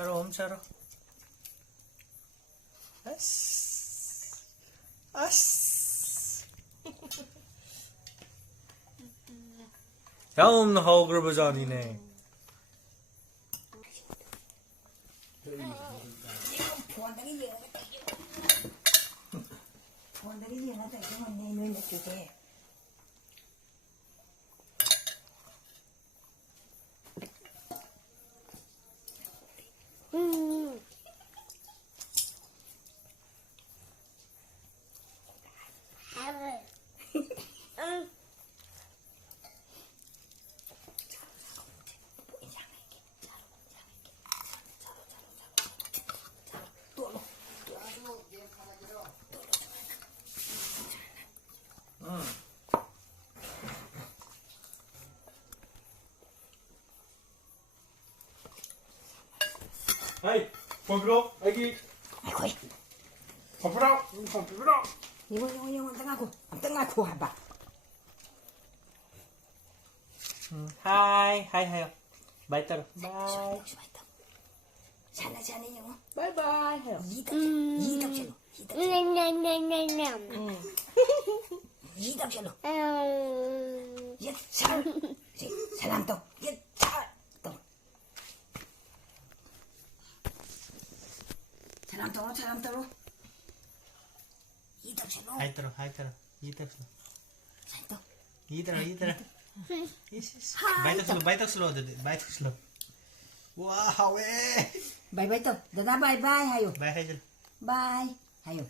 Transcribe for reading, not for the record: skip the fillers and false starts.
엄차로. 아스. 아스. 다음 허그 버전이네. 아이, 범프로, 애기. 아이고, 범프로. 이거 땡하고 해봐. 하이 해요. 말 따라. 바이. 잘하네 영어. 바이바이 해요. 이덕질로. 사람도 사람도 이덕질로. 하이 따라. 이따라. 바이떡 슬로. 와, 왜? 바이바이 또. 너다 바이바이 하요. 바이 해줘. 바이 하요.